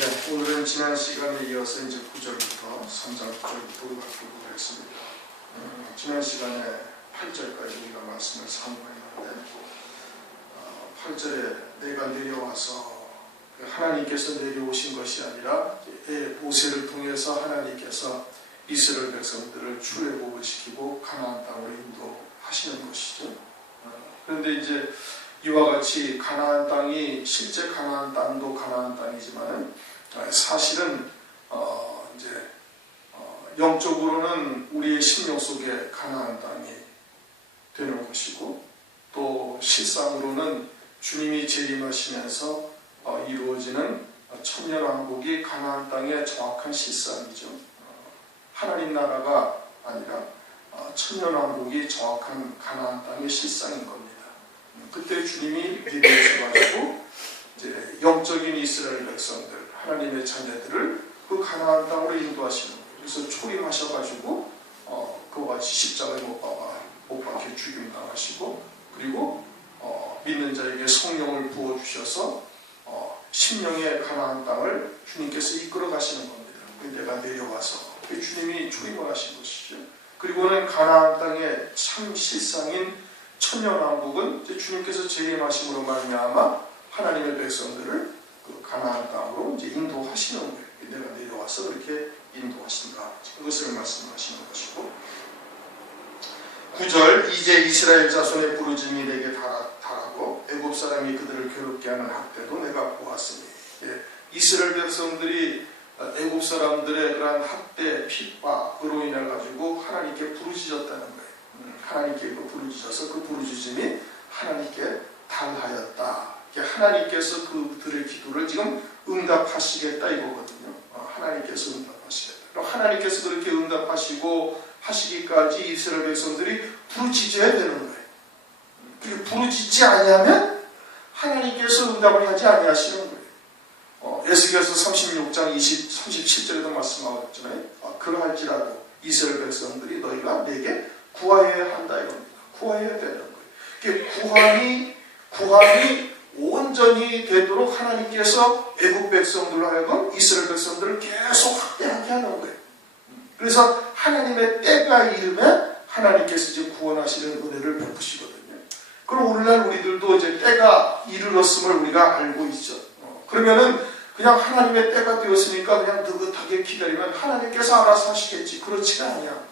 오늘은 지난 시간에 이어서 이제 9절부터 3장 9절부터 우리가 교독을 했습니다. 지난 시간에 8절까지 우리가 말씀을 사모했는데 8절에 내가 내려와서 하나님께서 내려오신 것이 아니라 모세를 통해서 하나님께서 이스라엘 백성들을 출애굽을 시키고 가나안 땅으로 인도하시는 것이죠. 그런데 이제 이와 같이 가나안 땅이 실제 가나안 땅도 가나안 땅이지만 사실은 이제 영적으로는 우리의 심령 속에 가나안 땅이 되는 것이고 또 실상으로는 주님이 재림하시면서 이루어지는 천년왕국이 가나안 땅의 정확한 실상이죠. 하나님 나라가 아니라 천년왕국이 정확한 가나안 땅의 실상인 겁니다. 그때 주님이 내려오셔가지고 이제 영적인 이스라엘 백성들, 하나님의 자녀들을 그 가나안 땅으로 인도하시는 거예요. 그래서 초림하셔가지고 그와 같이 십자가에 못 박혀 죽임당하시고 그리고 믿는 자에게 성령을 부어주셔서 심령의 가나안 땅을 주님께서 이끌어 가시는 겁니다. 내가 내려와서 주님이 초림을 하신 것이죠. 그리고는 가나안 땅의 참 실상인 천년왕국은 주님께서 재림하심으로 말미암아 하나님의 백성들을 그 가나안 땅으로 이제 인도하시는 거예요. 내가 내려와서 그렇게 인도하신다. 그것을 말씀하시는 것이고 9절 이제 이스라엘 자손의 부르짐이 내게 달하고 애굽 사람이 그들을 괴롭게 하는 학대도 내가 보았으니 이스라엘 백성들이 애굽 사람들의 그러한 학대, 핍박으로 인해 가지고 하나님께 부르짖었다는 거예요. 하나님께 부르짖어서 그 부르짖음이 하나님께 달하였다. 하나님께서 그들의 기도를 지금 응답하시겠다 이거거든요. 하나님께서 응답하시겠다. 그럼 하나님께서 그렇게 응답하시고 하시기까지 이스라엘 백성들이 부르짖어야 되는 거예요. 그렇게 부르짖지 아니하면 하나님께서 응답을 하지 아니하시는 거예요. 에스겔서 36장 37절에도 말씀하고 있잖아요. 그러할지라도 이스라엘 백성들이 너희가 내게 구하여야 한다 이겁니다. 구하여야 되는 거예요. 구함이 온전히 되도록 하나님께서 애굽 백성들로 하여금 이스라엘 백성들을 계속 학대하게 하는 거예요. 그래서 하나님의 때가 이르면 하나님께서 이제 구원하시는 은혜를 베푸시거든요. 그럼 오늘날 우리들도 이제 때가 이르렀음을 우리가 알고 있죠. 그러면은 그냥 하나님의 때가 되었으니까 그냥 느긋하게 기다리면 하나님께서 알아서 하시겠지. 그렇지가 아니야.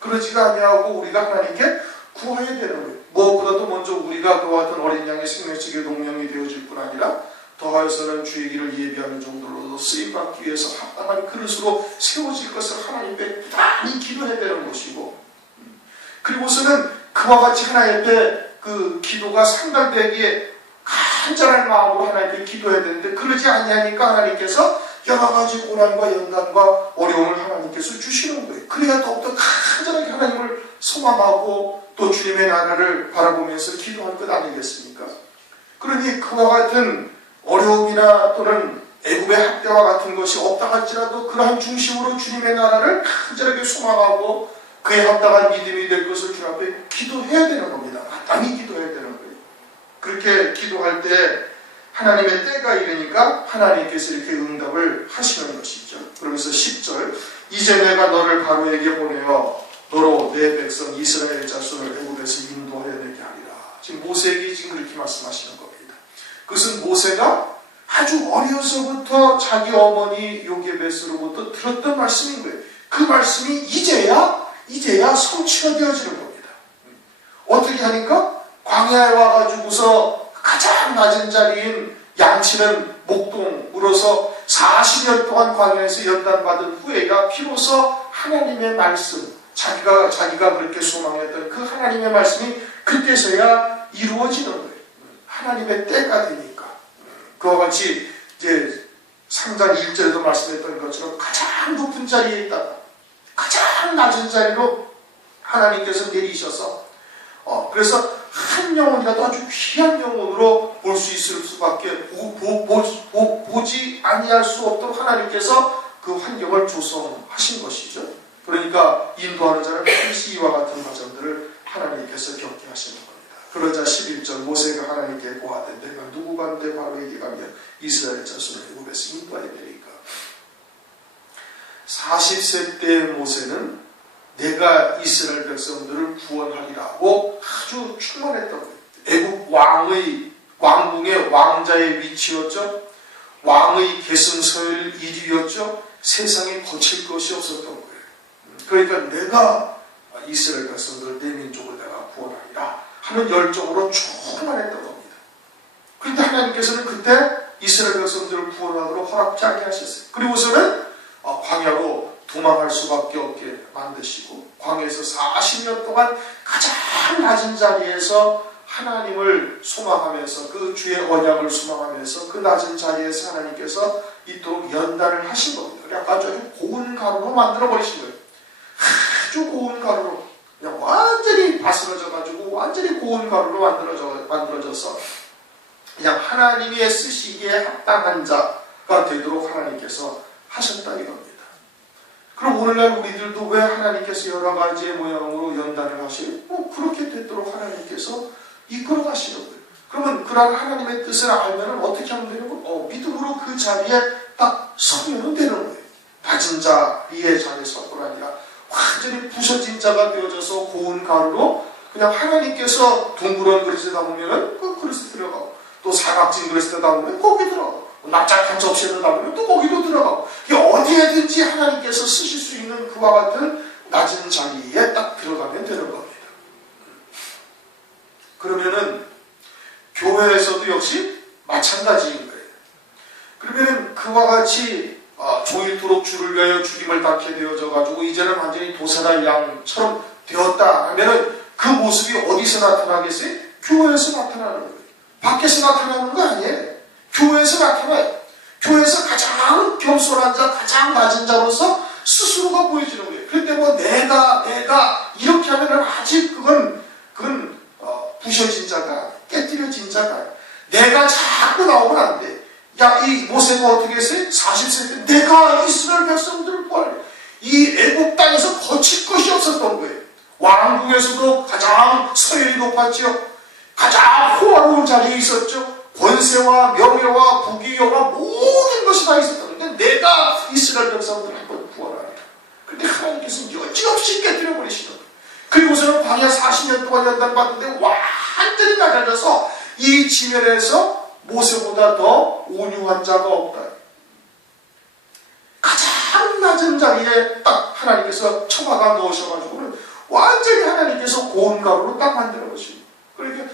그러지가 아니하고 우리가 하나님께 구해야 되는 거예요. 무엇보다도 먼저 우리가 그와 같은 어린 양의 생명책의 동령이 되어질 뿐 아니라 더하여서는 주의 길을 예비하는 정도로도 쓰임받기 위해서 합당한 그릇으로 세워질 것을 하나님께 많이 기도해야 되는 것이고 그리고서는 그와 같이 하나님 앞에 그 기도가 상달되기에 간절한 마음으로 하나님께 기도해야 되는데 그러지 아니하니까 하나님께서 여러 가지 고난과 연단과 어려움을 하나님께서 주시는 거예요. 그래야 더욱더 간절하게 하나님을 소망하고 또 주님의 나라를 바라보면서 기도할 것 아니겠습니까? 그러니 그와 같은 어려움이나 또는 애굽의 학대와 같은 것이 없다 할지라도 그러한 중심으로 주님의 나라를 간절하게 소망하고 그에 합당한 믿음이 될 것을 주 앞에 기도해야 되는 겁니다. 마땅히 기도해야 되는 거예요. 그렇게 기도할 때 하나님의 때가 이르니까 하나님께서 이렇게 응답을 하시는 것이죠. 그러면서 10절 이제 내가 너를 바로에게 보내어 너로 내 백성 이스라엘 자손을 애굽에서 인도해내게 하리라. 지금 모세에게 지금 그렇게 말씀하시는 겁니다. 그것은 모세가 아주 어려서부터 자기 어머니 요게벳으로부터 들었던 말씀인 거예요. 그 말씀이 이제야 성취가 되어지는 겁니다. 어떻게 하니까 광야에 와가지고서 가장 낮은 자리인 양치는 목동으로서 40년 동안 광야에서 연단받은 후에야 비로소 하나님의 말씀, 자기가 그렇게 소망했던 그 하나님의 말씀이 그때서야 이루어지는 거예요. 하나님의 때가 되니까. 그와 같이 이제 3장 1절에도 말씀했던 것처럼 가장 높은 자리에 있다가 가장 낮은 자리로 하나님께서 내리셔서 그래서 한 영혼이라도 아주 귀한 영혼으로 볼 수 있을 수밖에 보지 아니할 수 없도록 하나님께서 그 환경을 조성하신 것이죠. 그러니까 인도하는 자는 반드시 이와 같은 과정들을 하나님께서 겪게 하시는 겁니다. 그러자 11절 모세가 하나님께 고하되 내가 누구간데 바로에게 가면 이스라엘 자손을 애굽에서 인도하여 내리까 40세 때의 모세는 내가 이스라엘 백성들을 구원하리라고 아주 충만했던 거예요. 애국 왕궁의 왕자의 위치였죠. 왕의 계승서열 1위였죠. 세상에 거칠 것이 없었던 거예요. 그러니까 내가 이스라엘 백성들 내 민족을 내가 구원하리라 하는 열정으로 충만했던 겁니다. 그런데 하나님께서는 그때 이스라엘 백성들을 구원하도록 허락지 않게 하셨어요. 그리고서는 광야로 도망할 수밖에 없게 만드시고 광야에서 40년 동안 가장 낮은 자리에서 하나님을 소망하면서 그 주의 언약을 소망하면서 그 낮은 자리에서 하나님께서 이토록 연단을 하신 겁니다. 약간 아주 고운 가루로 만들어 버리신 거예요. 아주 고운 가루로 그냥 완전히 바스러져 가지고 완전히 고운 가루로 만들어져서 그냥 하나님의 쓰시기에 합당한 자가 되도록 하나님께서 하셨다 이겁니다. 그럼 오늘날 우리들도 왜 하나님께서 여러 가지의 모양으로 연단을 하셔요? 그렇게 되도록 하나님께서 이끌어 가시는 거예요. 그러면 그런 하나님의 뜻을 알면 어떻게 하면 되는 거예요? 믿음으로 그 자리에 딱 서면 되는 거예요. 낮은 자리에 자리에 서가 아니라 완전히 부서진 자가 되어져서 고운 가루로 그냥 하나님께서 둥그런 그릇에 담으면 그 그릇에 들어가고 또 사각진 그릇에 담으면 거기 들어가고 납작한 접시에 담으면 또 거기도 들어가고 어디에든지 하나님께서 쓰실 수 있는 그와 같은 낮은 자리에 딱 들어가면 되는 겁니다. 그러면은 교회에서도 역시 마찬가지인 거예요. 그러면은 그와 같이 조일토록 주를 위하여 죽임을 당케 되어져 가지고 이제는 완전히 도사나 양처럼 되었다 하면은 그 모습이 어디서 나타나겠어요? 교회에서 나타나는 거예요. 밖에서 나타나는 거 아니에요. 교회에서 나타나요. 교회에서 가장 겸손한 자, 가장 낮은 자로서 스스로가 보여지는 거예요. 그런데 내가 이렇게 하면은 아직 그건 부셔진 자가, 깨뜨려진 자가, 내가 자꾸 나오면 안 돼. 이 모세가 어떻게 했어요? 40세 때 내가 이스라엘 백성들을 구하려. 이 애국 땅에서 거칠 것이 없었던 거예요. 왕궁에서도 가장 서열이 높았죠. 가장 호화로운 자리에 있었죠. 권세와 명예와 부귀영화 모든 것이 다 있었는데 내가 이스라엘 백성들을 한번 구원하라. 그런데 하나님께서는 여지없이 깨뜨려 버리시는 거예요. 그리고서는 광야 40년 동안 연단받는데 완전히 낮아져서 이 지면에서 모세보다 더 온유한 자가 없다. 가장 낮은 자리에 딱 하나님께서 처박아 넣으셔가지고는 완전히 하나님께서 고운 가루로 딱 만들어 놓으십니다. 그러니까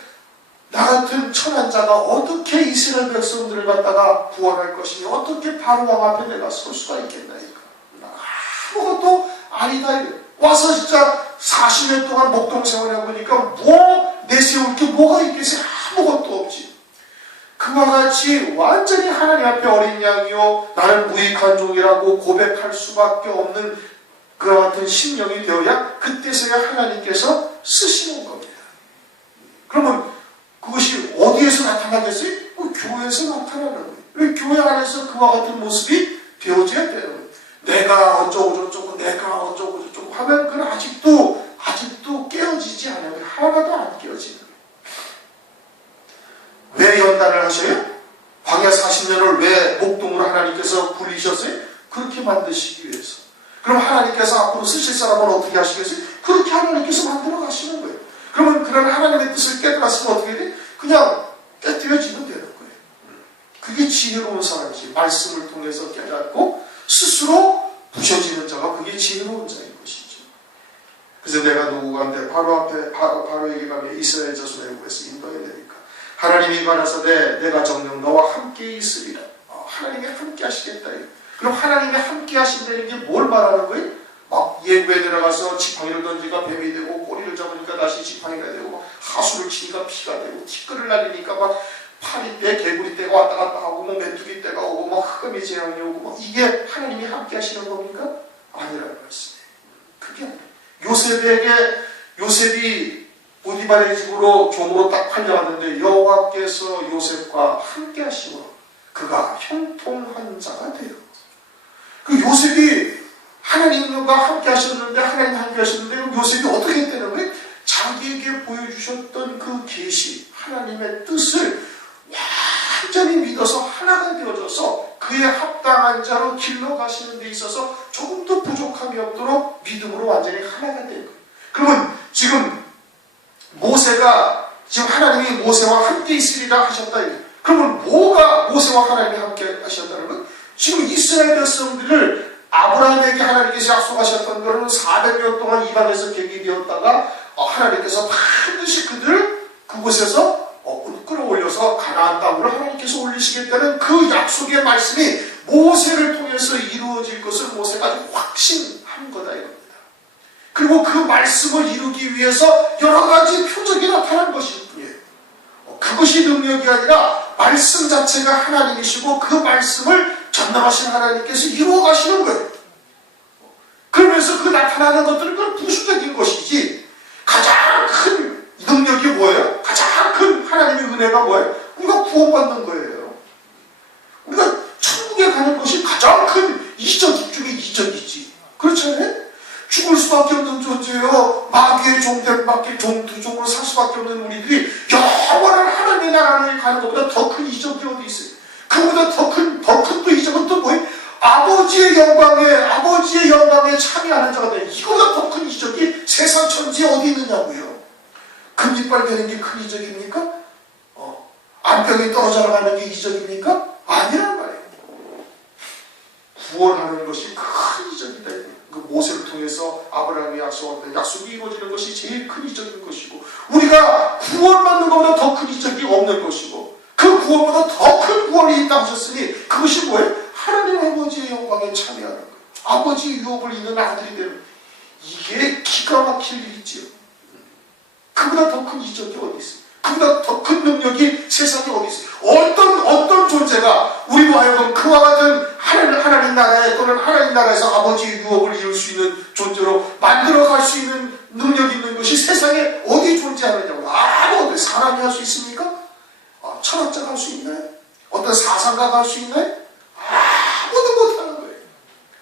나 같은 천한 자가 어떻게 이스라엘 백성들을 갖다가 구원할 것이며 어떻게 바로 왕 앞에 내가 설 수가 있겠나이까. 아무것도 아니다. 와서 진짜 40년 동안 목동생활을 해보니까 내세울 게 뭐가 있겠어요? 아무것도 없지. 그와 같이 완전히 하나님 앞에 어린 양이요 나는 무익한 종이라고 고백할 수밖에 없는 그와 같은 심령이 되어야 그때서야 하나님께서 쓰시는 겁니다. 그러면 그것이 어디에서 나타나겠어요? 교회에서 나타나는 거예요. 교회 안에서 그와 같은 모습이 되어져야 되는 거예요. 내가 어쩌고 저쩌고 내가 어쩌고 저쩌고 하면 그건 아직도 깨어지지 않아요. 하나도 안 깨어지는 거예요. 왜 연단을 하셔요? 광야 40년을 왜 목동으로 하나님께서 굴리셨어요? 그렇게 만드시기 위해서. 그럼 하나님께서 앞으로 쓰실 사람은 어떻게 하시겠어요? 그렇게 하나님께서 만들어 가시는 거예요. 그러면 그런 하나님의 뜻을 깨달았으면 어떻게 돼? 그냥 깨뜨려지면 되는 거예요. 그게 지혜로운 사람이지. 말씀을 통해서 깨닫고 스스로 부셔지는 자가 그게 지혜로운 자인 것이죠. 그래서 내가 누구간데 바로에게 가며 이스라엘 자손의 애국에서 인도해 내니까 하나님이 가라사대 내가 정녕 너와 함께 있으리라. 하나님이 함께 하시겠다. 그럼 하나님이 함께 하신다는 게 뭘 말하는 거예요? 막 예고에 들어가서 지팡이를 던지니까 뱀이 되고 꼬리를 잡으니까 다시 지팡이가 되고 하수를 치니까 피가 되고 티끌을 날리니까 막 파리떼, 개구리떼가 왔다 갔다 하고 메뚜기떼가 오고 막 흑암이 재앙이 오고 이게 하나님이 함께 하시는 겁니까? 아니라는 말씀이에요. 그게 아니에요. 요셉이 보디발의 집으로 종으로 딱 팔려왔는데 여호와께서 요셉과 함께 하시고 그가 형통한 자가 돼요. 그 요셉이 하나님과 함께 하셨는데 하나님 함께 하셨는데 요셉이 어떻게 되는 거예요? 자기에게 보여주셨던 그 계시 하나님의 뜻을 완전히 믿어서 하나가 되어져서 그의 합당한 자로 길러가시는 데 있어서 조금도 차별이 없도록 믿음으로 완전히 하나가 된 거예요. 그러면 지금 모세가 지금 하나님이 모세와 함께 있으리라 하셨다. 그러면 뭐가 모세와 하나님이 함께 하셨다는 건 지금 이스라엘 백성들을 아브라함에게 하나님께서 약속하셨던 것은 400년 동안 이방에서 격이되었다가 하나님께서 반드시 그들을 그곳에서 끌어올려서 가나안 땅으로 하나님께서 올리시겠다는 그 약속의 말씀이 모세를 통해서 이루어질 것을 모세가 아주 확신한 거다 이겁니다. 그리고 그 말씀을 이루기 위해서 여러 가지 표적이 나타난 것일 뿐이에요. 그것이 능력이 아니라 말씀 자체가 하나님이시고 그 말씀을 전능하신 하나님께서 이루어 가시는 거예요. 그러면서 그 나타나는 것들은 그건 부수적인 것이지 가장 큰 능력이 뭐예요? 가장 큰 하나님의 은혜가 뭐예요? 우리가 구원받는 거예요. 우리가 천국에 가는 것이 가장 큰 이적 중에 이적이지. 그렇지 않아요? 죽을 수밖에 없는 존재요. 마귀의 종으로 살 수밖에 없는 우리들이 영원한 하나님의 나라를 가는 것보다 더 큰 이적이 어디 있어요? 그보다 더 큰 또 이적은 또 뭐예요? 아버지의 영광에 참여하는 자가 돼. 이거보다 더 큰 이적이 세상 천지에 어디 있느냐고요. 금이빨 되는 게 큰 이적입니까? 안병이 떨어져 나가는 게 이적입니까? 아니란 말이에요. 구원하는 것이 큰 이적이다. 그 모세를 통해서 아브라함이 약속한 약속이 이루어지는 것이 제일 큰 이적인 것이고, 우리가 구원받는 것보다 더 큰 이적이 없는 것이고, 그 구원보다 더 큰 구원이 있다 하셨으니 그것이 뭐예요? 하나님 아버지의 영광에 참여하는 거예요. 아버지의 유업을 잇는 아들이 되는, 이게 기가 막힐 일이지요. 그보다 더 큰 이적이 어디 있어요? 그보다 더 큰 능력이 세상에 어디 있어요? 어떤 존재가 우리로 하여금 그와 같은 하나님 나라에 또는 하나님 나라에서 아버지의 유업을 이룰 수 있는 존재로 만들어갈 수 있는 능력이 있는 것이 세상에 어디 존재하느냐고. 아무것도 사람이 할 수 있습니까? 철학자가 할 수 있나요? 어떤 사상가가 할 수 있나요? 아무도 못하는 거예요.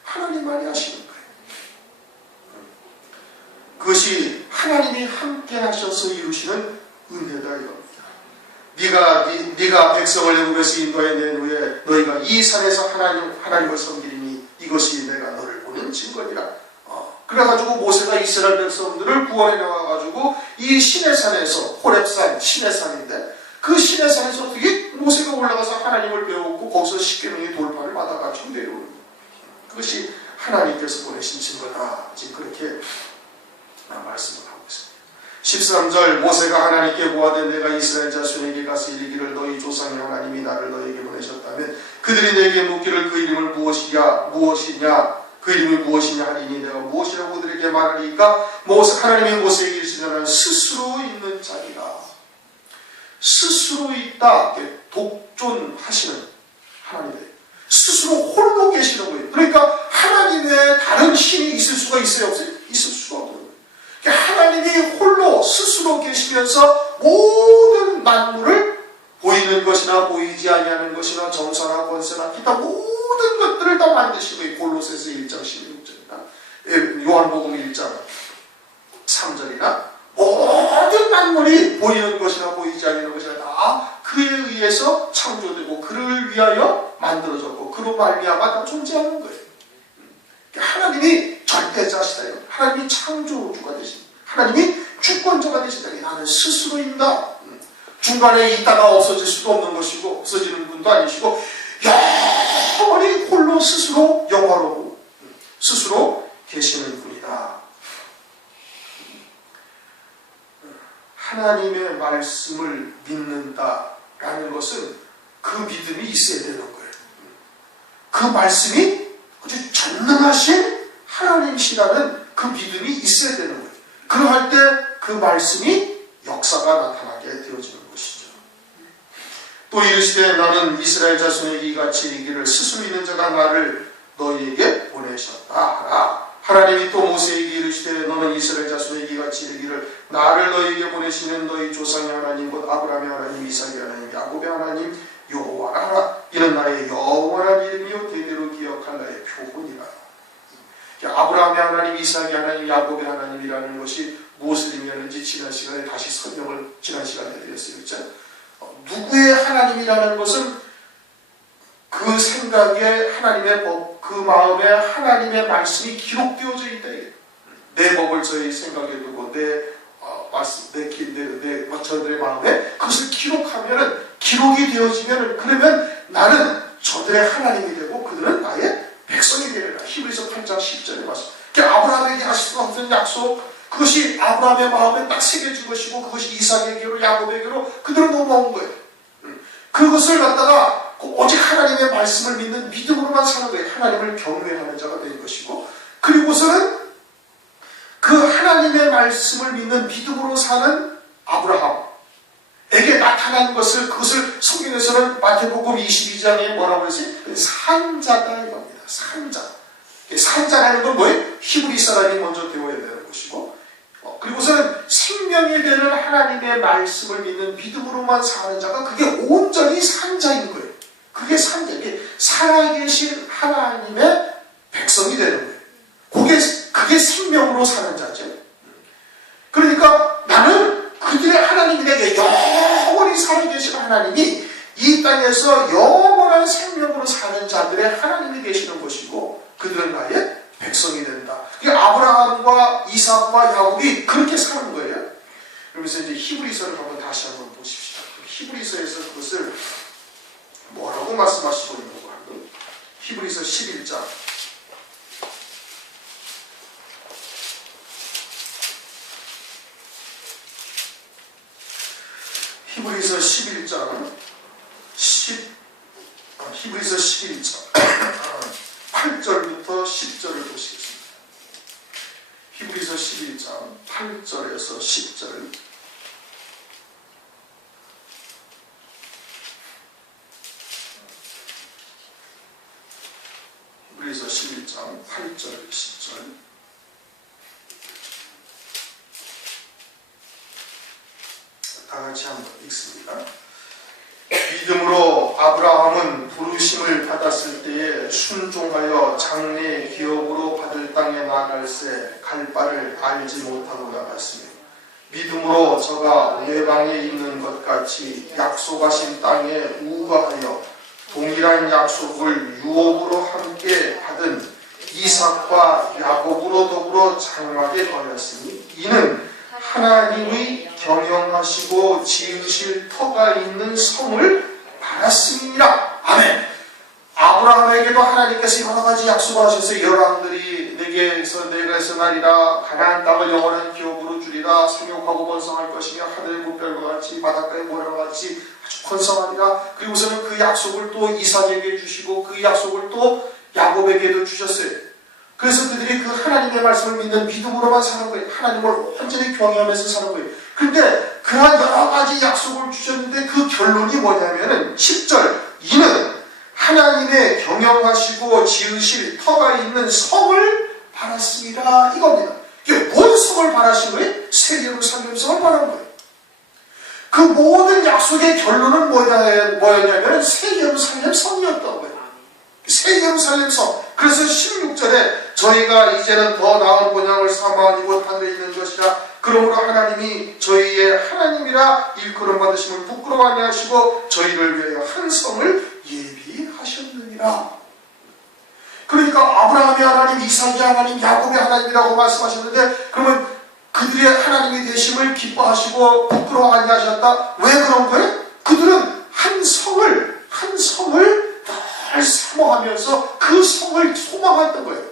하나님만이 하시는 거예요. 그것이 하나님이 함께 하셔서 이루시는 은혜다 이겁니다. 네가 백성을 애굽에서 인도해낸 후에 너희가 이 산에서 하나님을 섬기리니 이것이 내가 너를 보는 증거니라. 그래가지고 모세가 이스라엘 백성들을 구원해 나와가지고 이 시내산에서, 호렙산 시내산인데 그 시내산에서 어떻게 모세가 올라가서 하나님을 배웠고 거기서 십계명의 돌판을 받아가지고 내려오는 거예요. 그것이 하나님께서 보내신 증거다. 지금 그렇게 말씀을 하고 있습니다. 13절 모세가 하나님께 고하되 내가 이스라엘 자손에게 가서 이르기를 너희 조상의 하나님이 나를 너희에게 보내셨다면 그들이 내게 묻기를 그 이름을 무엇이냐 그 이름이 무엇이냐 하리니 내가 무엇이라고 그들에게 말하리까 하나님이 모세에게 이르시되 나는 스스로 있는 자리라. 스스로 있다. 독존하시는 하나님이에요. 스스로 홀로 계시는 거예요. 그러니까 하나님 외에 다른 신이 있을 수가 있어요? 없어요? 있을 수가 없는 거예요. 하나님이 홀로 스스로 계시면서 모든 만물을 보이는 것이나 보이지 아니하는 것이나 정사나 권세나 기타 모든 것들을 다 만드신 거예요. 골로새서 1장 16절이나 요한복음 1장 3절이나 모든 만물이 보이는 것이나 보이지 않는 것이나 다 그에 의해서 창조되고 그를 위하여 만들어졌고 그로 말미암아 다 존재하는 거예요. 하나님이 절대자시다. 하나님이 창조주가 되신, 하나님이 주권자가 되신다. 나는 스스로 있다. 중간에 있다가 없어질 수도 없는 것이고 없어지는 분도 아니시고 영원히 홀로 스스로 영화로고 스스로 계시는 분이다. 하나님의 말씀을 믿는다라는 것은 그 믿음이 있어야 되는 거예요. 그 말씀이 아주 전능하신 하나님이시라는 그 믿음이 있어야 되는 거예요. 그러할 때 그 말씀이 역사가 나타나게 되어지는 것이죠. 또 이르시되 나는 이스라엘 자손에게 이같이 이르기를 스스로 있는 자가 나를 너희에게 보내셨다 하라. 하나님이 또 모세에게 이르시되 너는 이스라엘 자손에게 이같이 이르기를 나를 너희에게 보내시는 너희 조상의 하나님 곧 아브라함의 하나님 이삭의 하나님 야곱의 하나님 여호와라 하라. 이는 나의 영원한 이름이요 대대로 기억할 나의 표본이라. 아브라함의 하나님 이삭의 하나님 야곱의 하나님이라는 것이 무엇을 의미하는지 지난 시간에 다시 설명을 지난 시간에 드렸어요. 그렇죠? 누구의 하나님이라는 것은 그 생각에 하나님의 법, 그 마음에 하나님의 말씀이 기록되어져 내 법을 저희 생각에 두고 내 말씀, 저들의 마음에 그것을 기록하면은, 기록이 되어지면은, 그러면 나는 저들의 하나님이 되고 그들은 나의 백성이 되리라. 히브리서 8장 10절에 말씀. 아브라함에게 하셨던 약속, 그것이 아브라함의 마음에 딱 새겨진 것이고, 그것이 이삭에게로, 야곱에게로 그들은 넘어온 거예요. 그것을 갖다가 오직 하나님의 말씀을 믿는 믿음으로만 사는 거예요. 하나님을 경외하는 자가 된 것이고, 그리고서는 그 하나님의 말씀을 믿는 믿음으로 사는 아브라함에게 나타난 것을, 그것을 성경에서는 마태복음 22장에 뭐라고 했어요? 산자다 이겁니다. 산자. 산자라는 건 뭐예요? 히브리 사람이 먼저 되어야 되는 것이고, 그리고서는 생명이 되는 하나님의 말씀을 믿는 믿음으로만 사는 자가, 그게 온전히 산자인 거예요. 그게 산자, 이게 살아계신 하나님의 백성이 되는 거예요. 그게 생명으로 사는 자죠. 그러니까 나는 그들의 하나님이 되게 영원히 살아계신 하나님이 이 땅에서 영원한 생명으로 사는 자들의 하나님이 되시는 것이고, 그들은 나의 백성이 된다. 아브라함과 이삭과 야곱이 그렇게 사는 거예요. 그러면서 이제 히브리서를 한번 다시 한번 보십시다. 히브리서에서 그것을 뭐라고 말씀하시고 있는가 하면, 히브리서 11장. 히브리서 11장 히브리서 11장 8절부터 10절을 보시겠습니다. 히브리서 11장 8절에서 10절. 히브리서 11장 8절 10절. 다 같이 한번 읽습니다. 믿음으로 아브라함은 부르심을 받았을 때에 순종하여 장래 기업으로 받을 땅에 나갈새 갈 바를 알지 못하고 나갔으며, 믿음으로 저가 외방에 있는 것 같이 약속하신 땅에 우거하여 동일한 약속을 유업으로 함께 받은 이삭과 야곱으로 더불어 장막에 거였으니, 이는 하나님의 경영하시고 지으실 터가 있는 성을 받았음이니라. 아멘. 아브라함에게도 하나님께서 여러 가지 약속을 하셔서, 여러분들이 내게서 나리라, 가나안 땅을 영원한 기업으로 주리라, 생육하고 번성할 것이며 하늘의 물결과 같이 바닷가의 모래와 같이 아주 번성하리라. 그리고서는 그 약속을 또 이삭에게 주시고, 그 약속을 또 야곱에게도 주셨어요. 그래서 그들이 그 하나님의 말씀을 믿는 믿음으로만 사는 거예요. 하나님을 완전히 경외하면서 사는 거예요. 그런데 그러한 여러 가지 약속을 주셨는데 그 결론이 뭐냐면은 10절, 이는 하나님의 경영하시고 지으실 터가 있는 성을 바랐습니다. 이겁니다. 이게 뭔 성을 바라신 거예요? 새 예루살렘 성을 바란 거예요. 그 모든 약속의 결론은 뭐였냐면 새 예루살렘 성이었던 거예요. 새 예루살렘 성. 그래서 16절에 저희가 이제는 더 나은 본향을 삼아 이곳 하늘에 있는 것이라, 그러므로 하나님이 저희의 하나님이라 일컬음 받으심을 부끄러워하게 하시고 저희를 위하여 한 성을 예비하셨느니라. 그러니까 아브라함의 하나님, 이삭의 하나님, 야곱의 하나님이라고 말씀하셨는데, 그러면 그들의 하나님이 되심을 기뻐하시고 부끄러워하게 하셨다. 왜 그런 거예요? 그들은 한 성을 늘 사모하면서 그 성을 소망했던 거예요.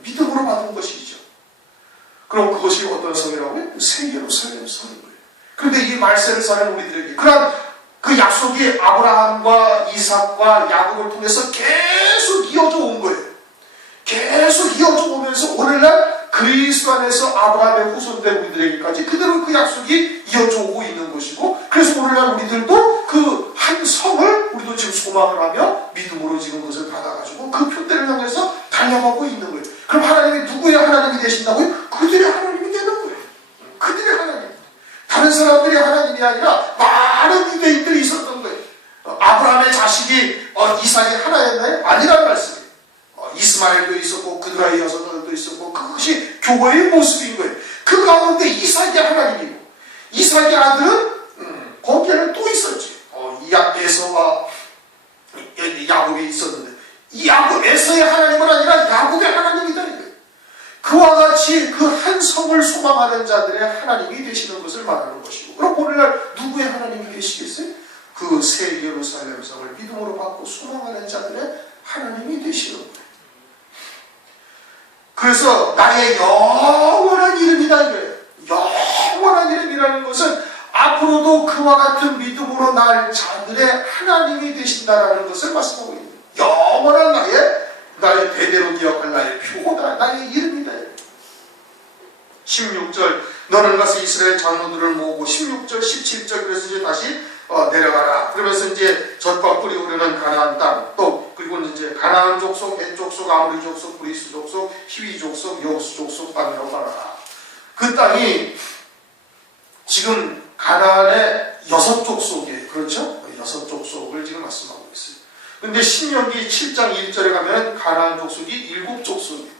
믿음으로 받은 것이죠. 그럼 그것이 어떤 성이라고요? 새 예루살렘 성인 거예요. 그런데 이 말세를 사는 우리들에게 그런 그 약속이 아브라함과 이삭과 야곱을 통해서 계속 이어져 온 거예요. 계속 이어져 오면서 오늘날 그리스도 안에서 아브라함의 후손된 우리들에게까지 그대로 그 약속이 이어져 오고 있는 것이고, 그래서 오늘날 우리들도 그 한 성을 우리도 지금 소망을 하며 믿음으로 지금 그것을 받아가지고 그 표대를 향해서 달려가고 있는 거예요. 그럼 하나님이 누구의 하나님이 되신다고요? 그들의 하나님이 되는 거예요. 그들의 하나님. 다른 사람들의 하나님이 아니라 많은 유대인들이 있었던 거예요. 아브라함의 자식이 이삭이 하나였나요? 아니란 말씀이에요. 이스마엘도 있었고 그들의 여섯들도 있었고, 그것이 교회의 모습인 거예요. 그 가운데 이삭이 하나님이고, 이삭의 아들은 거기에는 또 있었지. 에서와 야곱이 있었는데, 이 에서의 하나님은 아니라 야곱의 하나님이다. 그와 같이 마치 그 한 성을 소망하는 자들의 하나님이 되시는 것을 말하는 것이고, 그럼 오늘날 누구의 하나님이 되시겠어요? 그 새 예루살렘 성을 믿음으로 받고 소망하는 자들의 하나님이 되시는 거예요. 그래서 나의 영원한 이름이다 이거예요. 영원한 이름이라는 것은 앞으로도 그와 같은 믿음으로 날 자들의 하나님이 되신다라는 것을 말씀하고 있는 거예요. 영원한 나의 대대로 기억할 나의 표고다, 나의 이름이다. 16절 너는 가서 이스라엘 장로들을 모으고, 16절 17절 그래서 이제 다시 내려가라. 그러면서 이제 젖과 꿀이 흐르는 가나안 땅, 또 그리고 이제 가나안 족속, 헷 족속, 아모리 족속, 브리스 족속, 히위 족속, 여호수 족속 땅이라고 말하라. 그 땅이 지금 가나안의 6족속이에요. 그렇죠? 6족속을 지금 말씀하고 있어요. 근데 신명기 7장 1절에 가면 가나안 족속이 7족속이에요.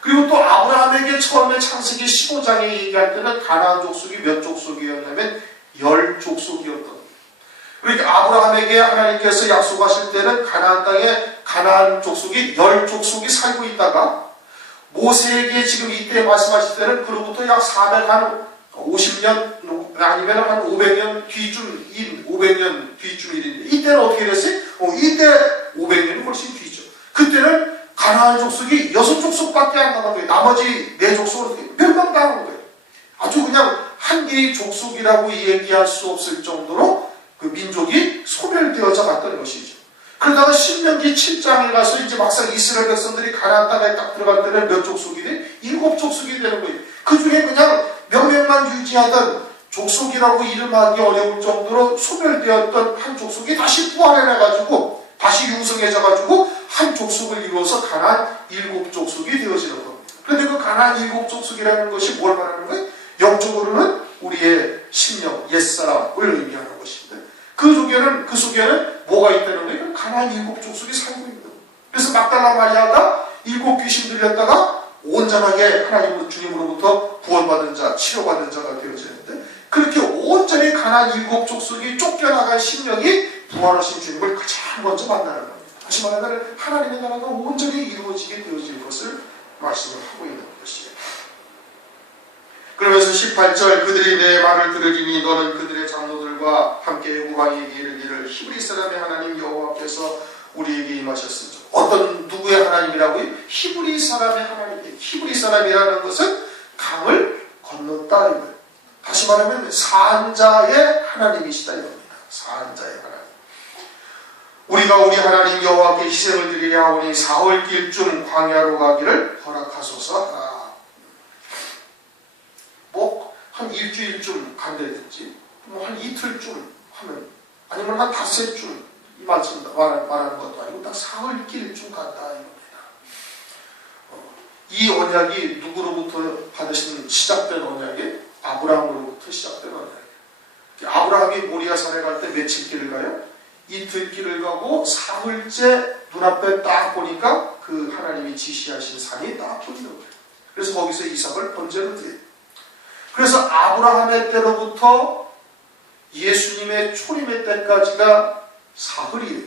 그리고 또 아브라함에게 처음에 창세기 15장에 얘기할 때는 가나안 족속이 몇 족속이었냐면 10족속이었던 거예요. 그러니까 아브라함에게 하나님께서 약속하실 때는 가나안 땅에 가나안 족속이 10족속이 살고 있다가, 모세에게 지금 이때 말씀하실 때는 그로부터 약 450년 아니면 한 500년 뒤쯤인 500년 뒤쯤일인데, 이때는 어떻게 됐어요? 이때 500년이 훨씬 뒤죠. 그때는 가나안 족속이 6족속밖에 안 남은 거예요. 나머지 4족속은 멸망당한 거예요. 아주 그냥 한 개의 족속이라고 얘기할 수 없을 정도로 그 민족이 소멸되어져 갔던 것이죠. 그러다가 신명기 7장에 가서 이제 막상 이스라엘 백성들이 가나안 땅에 딱 들어갈 때는 몇 족속이 돼? 7족속이 되는 거예요. 그 중에 그냥 몇 명만 유지하던 족속이라고 이름하기 어려울 정도로 소멸되었던 한 족속이 다시 부활해가지고 다시 융성해져가지고 한 족속을 이루어서 가나안 7족속이 되어지는 겁니다. 그런데 그 가나안 7족속이라는 것이 뭘 말하는 거예요? 영적으로는 우리의 심령, 옛사람을 의미하는 것인데, 그 속에는 뭐가 있다는 거예요? 가나안 7족속이 살고 있는 거예요. 그래서 막달라 마리아가 7 귀신 들렸다가 온전하게 하나님 주님으로부터 구원받은 자, 치료받은 자가 되어지는데, 그렇게 온전히 가나안 7족속이 쫓겨나간 심령이 부활하신 주님을 가장 먼저 만나는 겁니다. 다시 말하면 하나님의 나라가 온전히 이루어지게 되어질 것을 말씀을 하고 있는 것이에요. 그러면서 18절 그들이 내 말을 들으리니 너는 그들의 장로들과 함께 애굽왕에게 이르기를 히브리 사람의 하나님 여호와께서 우리에게 임하셨으니. 어떤 누구의 하나님이라고요? 히브리 사람의 하나님이에요. 히브리 사람이라는 것은 강을 건넜다 이거예요. 다시 말하면 산자의 하나님이시다 이겁니다. 산자의 하나님. 우리가 우리 하나님 여호와께 희생을 드리려 하오니 사흘길쯤 광야로 가기를 허락하소서 하라. 뭐 한 일주일쯤 간다든지, 뭐 한 이틀쯤 하면, 아니면 한 닷새쯤, 이 말씀 말하는 것도 아니고 딱 사흘길쯤 간다 이겁니다. 이 언약이 누구로부터 받으신 시작된 언약이 아브라함으로부터 시작된 언약이에요. 아브라함이 모리아산에 갈 때 며칠 길을 가요? 이틀 길을 가고 사흘째 눈앞에 딱 보니까 그 하나님이 지시하신 산이 딱 보이는 거예요. 그래서 거기서 이삭을 번제로 드려요. 그래서 아브라함의 때로부터 예수님의 초림의 때까지가 사흘이에요.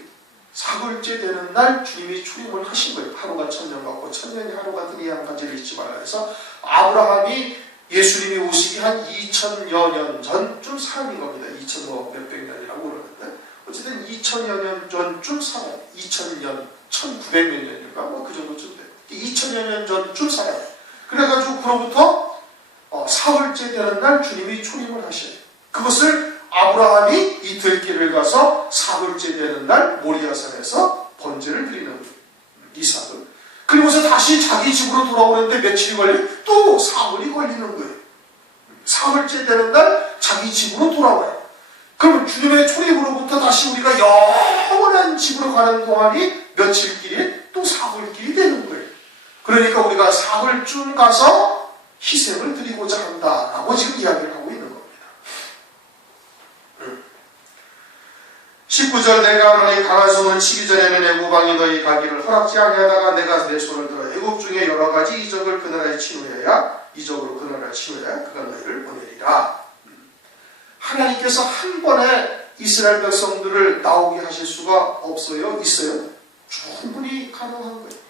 사흘째 되는 날 주님이 초림을 하신 거예요. 하루가 1000년 같고 1000년이 하루 같은 이 한 가지를 잊지 말라 해서 아브라함이 예수님이 오시기 한 2000여 년 전쯤 살인 겁니다. 2000 몇백 년이라고 그러는데 어쨌든 2000여 년 전쯤 살아요. 2000년, 1900몇 년인가 뭐 그 정도쯤 돼요. 2000여 년 전쯤 살아요. 그래가지고 그로부터 사흘째 되는 날 주님이 초림을 하셔요. 그것을 아브라함이 이틀길을 가서 사흘째 되는 날 모리아산에서 번제를 드리는 거예요. 이삭을. 그리고서 다시 자기 집으로 돌아오는데 며칠이 걸려요? 또 사흘이 걸리는 거예요. 사흘째 되는 날 자기 집으로 돌아와요. 그럼 주님의 초림으로부터 다시 우리가 영원한 집으로 가는 동안이 며칠 길이 또 사흘길이 되는 거예요. 그러니까 우리가 사흘쯤 가서 희생을 드리고자 한다라고 지금 이야기를 하고 있는 겁니다. 19절 내가 너희 강한 손을 치기 전에는 애굽왕이 너희 가기를 허락지 아니하다가 내가 내 손을 들어 애굽 중에 여러 가지 이적을 그 나라에 치유해야 이적으로 그 나라에 치유해야 그가 너희를 보내리라. 하나님께서 한 번에 이스라엘 백성들을 나오게 하실 수가 없어요? 있어요? 충분히 가능한 거예요.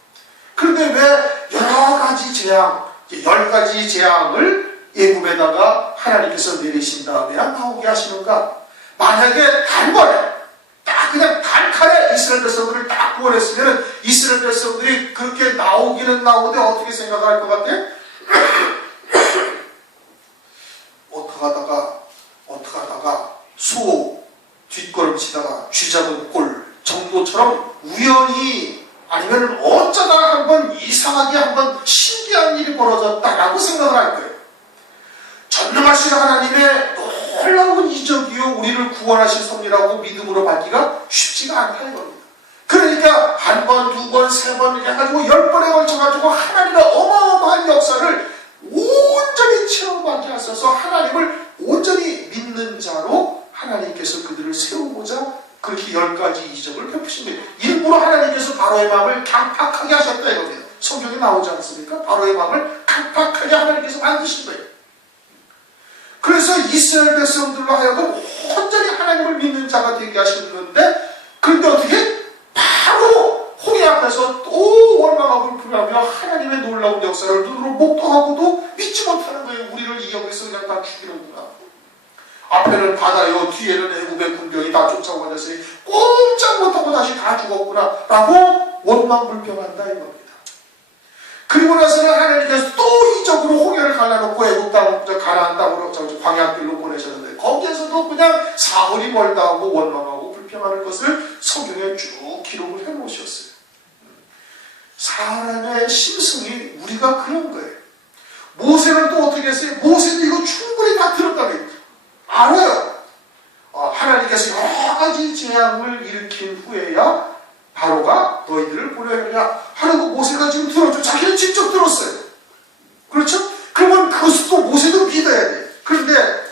그런데 왜 여러 가지 재앙, 10가지 재앙을 애굽에다가 하나님께서 내리신 다음에 나오게 하시는가? 만약에 단번에 딱 그냥 단칼에 이스라엘 백성들을 딱 구원했으면 이스라엘 백성들이 그렇게 나오기는 나오는데 어떻게 생각할 것 같아? 어떡하다가 소 뒷걸음치다가 쥐잡은 꼴 정도처럼 우연히 아니면 어쩌다 한번 이상하게 한번 신기한 일이 벌어졌다라고 생각을 할 거예요. 전능하신 하나님의 놀라운 이적이요 우리를 구원하신 섭리라고 믿음으로 받기가 쉽지가 않다 이겁니다. 그러니까 한 번, 두 번, 세 번 이렇게 해가지고 10번에 걸쳐가지고 하나님의 어마어마한 역사를 온전히 체험하게 하셔서 하나님을 온전히 믿는 자로 하나님께서 그들을 세우고자 그렇게 10가지 이적을 베푸신 거예요. 일부러 하나님께서 바로의 마음을 강팍하게 하셨다 이겁니다. 성경에 나오지 않습니까? 바로의 마음을 강팍하게 하나님께서 만드신 거예요. 그래서 이스라엘 백성들로 하여금 온전히 하나님을 믿는 자가 되게 하신 건데, 그런데 어떻게? 바로 홍해 앞에서 또 원망하고 불평하며 하나님의 놀라운 역사를 눈으로 목도하고도 믿지 못하는 거예요. 우리를 이 여기서 그냥 다 죽이는구나. 앞에는 바다요, 뒤에는 애굽의 군병이 다 쫓아오고 있으니 꼼짝 못하고 다시 다 죽었구나 라고 원망불평한다 이겁니다. 그리고 나서는 하나님께서 또 이적으로 홍해를 갈라놓고 애굽 땅, 가나안 땅으로 광야길로 보내셨는데 거기에서도 그냥 사흘이 멀다 하고 원망하고 불평하는 것을 성경에 쭉 기록을 해놓으셨어요. 사람의 심성이 우리가 그런 거예요. 모세는 또 어떻게 했어요? 모세는 이거 충분히 다 들었다는 거예요. 알아요. 하나님께서 여러 가지 재앙을 일으킨 후에야 바로가 너희들을 보내느냐 하는 거 모세가 지금 들었죠. 자기는 직접 들었어요. 그렇죠? 그러면 그것도 모세도 믿어야 돼. 그런데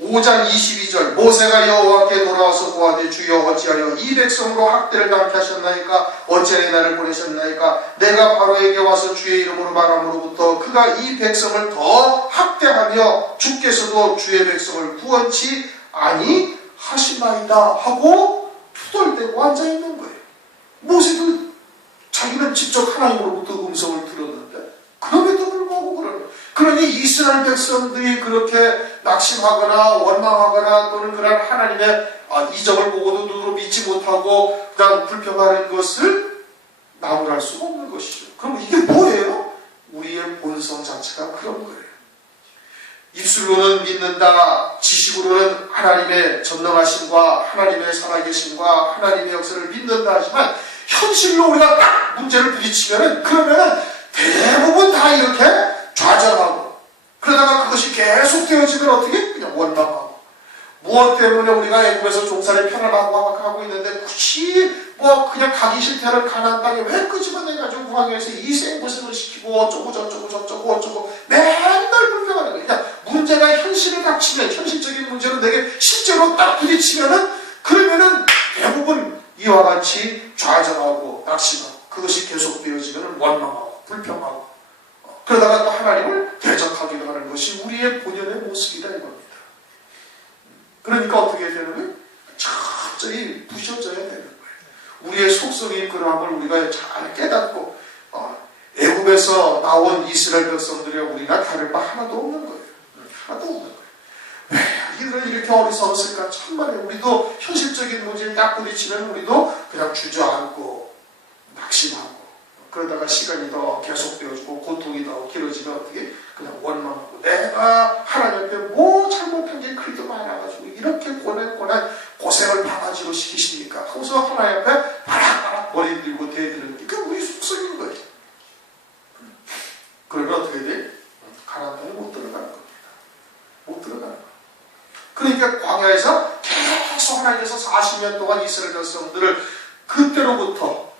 5장 22절 모세가 여호와께 돌아와서 보아되 주여 어찌하여 이 백성으로 학대를 당케 하셨나이까 어찌하여 나를 보내셨나이까 내가 바로에게 와서 주의 이름으로 말함으로부터 그가 이 백성을 더 학대하며 주께서도 주의 백성을 구원치 아니하시나이다 하고 투덜대고 앉아있는 거예요. 모세도 자기는 직접 하나님으로부터 음성을 들었는데 그럼에도 불구하고 그러는 거예요. 그러니 이스라엘 백성들이 그렇게 낙심하거나 원망하거나 또는 그런 하나님의 이적을 보고도 눈으로 믿지 못하고 그냥 불평하는 것을 나무랄 수가 없는 것이죠. 그럼 이게 뭐예요? 우리의 본성 자체가 그런 거예요. 입술로는 믿는다, 지식으로는 하나님의 전능하심과 하나님의 살아계심과 하나님의 역사를 믿는다 하지만 현실로 우리가 딱 문제를 부딪히면은 그러면은 대부분 다 이렇게 좌절하고 그러다가 그것이 계속 되어지면 어떻게? 그냥 원망하고 무엇 때문에 우리가 애굽에서 종살이 편안하고 하고 있는데 굳이 그냥 가기 싫다는 가나안 땅에 왜 끄집어내가지고 광야에서 이 생고생을 시키고 어쩌고 저쩌고 어쩌고 맨날 불평하는 거예요. 그냥 문제가 현실에 닥치면 현실적인 문제로 내게 실제로 딱 부딪히면은 그러면은 대부분 이와 같이 좌절하고 낙심하고 그것이 계속되어지면 원망하고 불평하고 그러다가 또 하나님을 대적하기도 하는 것이 우리의 본연의 모습이다 이겁니다. 그러니까 어떻게 되는 거예요? 철저히 부셔져야 되는 거예요. 우리의 속성인 그러함을 우리가 잘 깨닫고 애굽에서 나온 이스라엘 백성들이랑 우리가 다를 바 하나도 없는 거예요. 하나도 없는 거예요. 왜 이들은 이렇게 어리석었을까? 참말에 우리도 현실적인 문제에 딱 부딪히면 우리도 그냥 주저앉고 낙심하고 그러다가 시간이 더 계속되어지고 고통이 더 길어지면 어떻게 그냥 원망하고 내가 하나님 앞에 뭐 잘못한 게 그리도 많아가지고 이렇게 고생을 바가지로 시키십니까? 하고서 하나님 앞에 바락바락 머리 들고 대드는 게 그게 우리 속성인 거예요. 그러면 어떻게 돼? 가나안 땅에 못 들어가는 겁니다. 못 들어가는 거예요. 그러니까 광야에서 계속 하나님께서 40년 동안 이스라엘 백성들을 그때로부터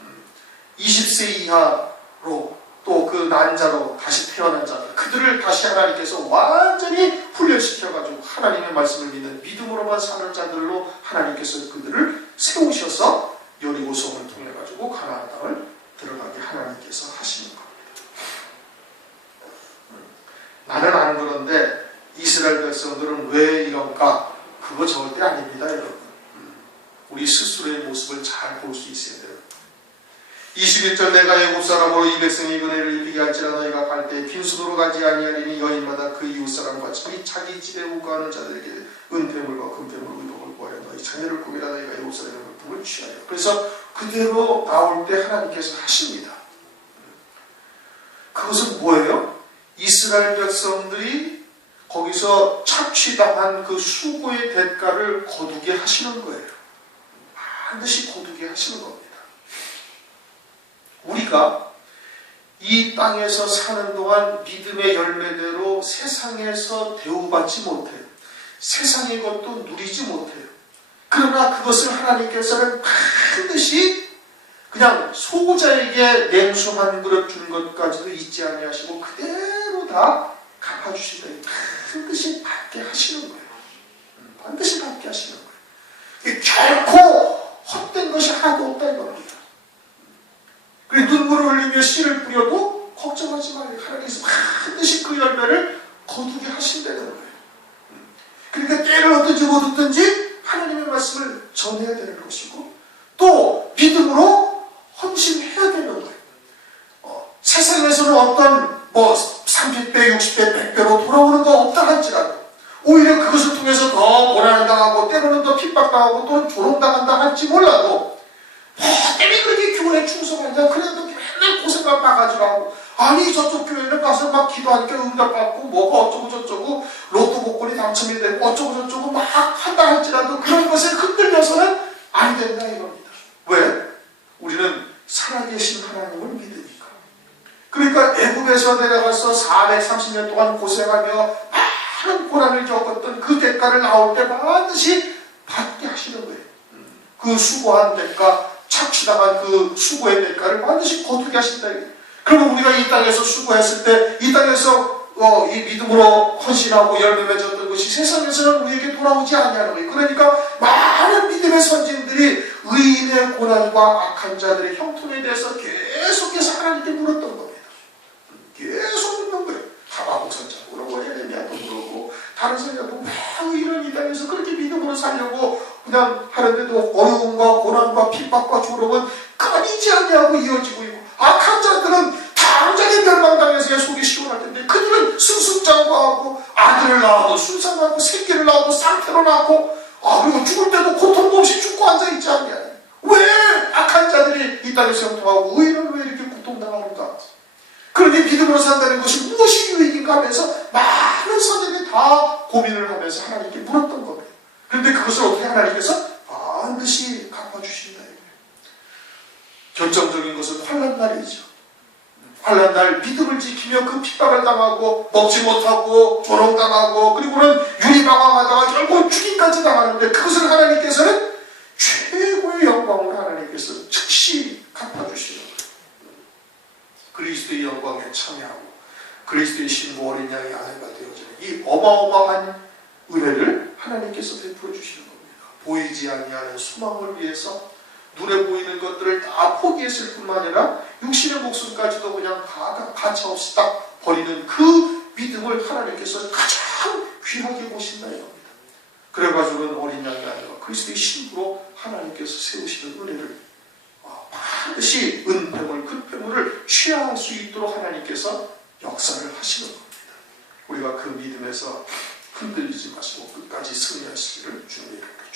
20세 이하로 또 그 난자로 다시 태어난 자들 그들을 다시 하나님께서 완전히 훈련시켜가지고 하나님의 말씀을 믿는 믿음으로만 사는 자들로 하나님께서 그들을 세우셔서 여리고성을 통해가지고 가나안 땅을 들어가게 하나님께서 하시는 겁니다. 나는 안 그런데 이스라엘 백성들은 왜 이런가? 그거 절대 아닙니다 여러분. 우리 스스로의 모습을 잘 볼 수 있어야 돼요. 21절 내가 애굽 사람으로 이 백성이 은혜를 입히게 할지라 너희가 갈 때 빈손으로 가지 아니하리니 여인마다 그 이웃 사람과 자기 집에 우거하는 자들에게 은폐물과 금폐물 의복을 구하여 너희 자녀를 꾸미라 너희가 애굽 사람의 물품을 취하여. 그래서 그대로 나올 때 하나님께서 하십니다. 그것은 뭐예요? 이스라엘 백성들이 거기서 착취당한 그 수고의 대가를 거두게 하시는 거예요. 반드시 거두게 하시는 겁니다. 우리가 이 땅에서 사는 동안 믿음의 열매대로 세상에서 대우받지 못해요. 세상의 것도 누리지 못해요. 그러나 그것을 하나님께서는 반드시 그냥 소고자에게 냉수 한 그릇 준 것까지도 잊지 아니하시고 그대로 다 갚아주신다. 반드시 받게 하시는 거예요. 반드시 받게 하시는 거예요. 결코 헛된 것이 하나도 없다는 겁니다. 그리고 눈물을 흘리며 씨를 뿌려도 걱정하지 말아요. 하나님께서 반드시 그 열매를 거두게 하신다는 거예요. 그러니까 때를 얻든지 못 얻든지 하나님의 말씀을 전해야 되는 것이고 또 믿음으로 헌신해야 되는 거예요. 세상에서는 어떤 30배, 60배, 100배로 돌아오는 거 없다 할지라도 오히려 그것을 통해서 더 고난당하고 때로는 더 핍박당하고 또는 조롱당한다 할지 몰라도 때문에 그렇게 교회에 충성하냐 그래도 맨날 고생만 봐가지고 하고 아니 저쪽 교회는 가서 막 기도하니까 응답받고 뭐가 어쩌고 저쩌고 로또 복권이 당첨이 되고 어쩌고 저쩌고 막 한다 할지라도 그런 것에 흔들려서는 안 된다 이겁니다. 왜? 우리는 살아계신 하나님을 믿으니까. 그러니까 애굽에서 내려가서 430년 동안 고생하며 많은 고난을 겪었던 그 대가를 나올 때 반드시 받게 하시는 거예요. 그 수고한 대가 착취당한 그 수고의 대가를 반드시 거두게 하신다. 그러면 우리가 이 땅에서 수고했을 때 이 땅에서 이 믿음으로 헌신하고 열매 맺었던 것이 세상에서는 우리에게 돌아오지 아니하는 거예요. 그러니까 많은 믿음의 선진들이 의인의 고난과 악한 자들의 형통에 대해서 계속해서 하나님께 물었던 겁니다. 계속 묻는 거예요. 하박국 선자도 그러고 예레미야도 그러고 다른 선자도 이런 이 땅에서 그렇게 믿음으로 살려고 그냥 하는데도 어려움과 고난과 핍박과 조롱은 끊이지 아니하고 이어지고 있고 악한 자들은 당장에 멸망당해서 속이 시원할 텐데 그들은 승승장구하고 아들을 낳아도 순산하고 새끼를 낳아도 쌍태로 낳고 그리고 죽을 때도 고통도 없이 죽고 앉아있지 않냐. 왜 악한 자들이 이 땅에서 형통하고 의인은 왜 이렇게 고통당하는가. 그러니 믿음으로 산다는 것이 무엇이 유익인가 하면서 많은 선생들이 다 고민을 하면서 하나님께 물었던 겁니다. 그런데 그것을 어떻게 하나님께서 반드시 갚아주신다. 결정적인 것은 환난 날이죠. 환난 날 믿음을 지키며 그 핍박을 당하고 먹지 못하고 조롱당하고 그리고는 유리방황하다가 결국 죽임까지 당하는데 그것을 하나님께서는 최고의 영광으로 하나님께서 즉시 갚아주시는 거예요. 그리스도의 영광에 참여하고 그리스도의 신부 어린 양의 아내가 되어지는 이 어마어마한 은혜를 하나님께서 베풀어 주시는 겁니다. 보이지 아니하는 소망을 위해서 눈에 보이는 것들을 다 포기했을 뿐만 아니라 육신의 목숨까지도 그냥 다 가차없이 딱 버리는 그 믿음을 하나님께서 가장 귀하게 보신다 이겁니다. 그래가지고는 어린 양의 아내가 그리스도의 신부로 하나님께서 세우시는 은혜를 반드시 은폐물, 금폐물을 취할 수 있도록 하나님께서 역사를 하시는 겁니다. 우리가 그 믿음에서 흔들리지 마시고 끝까지 승리하시기를 주님의 이름으로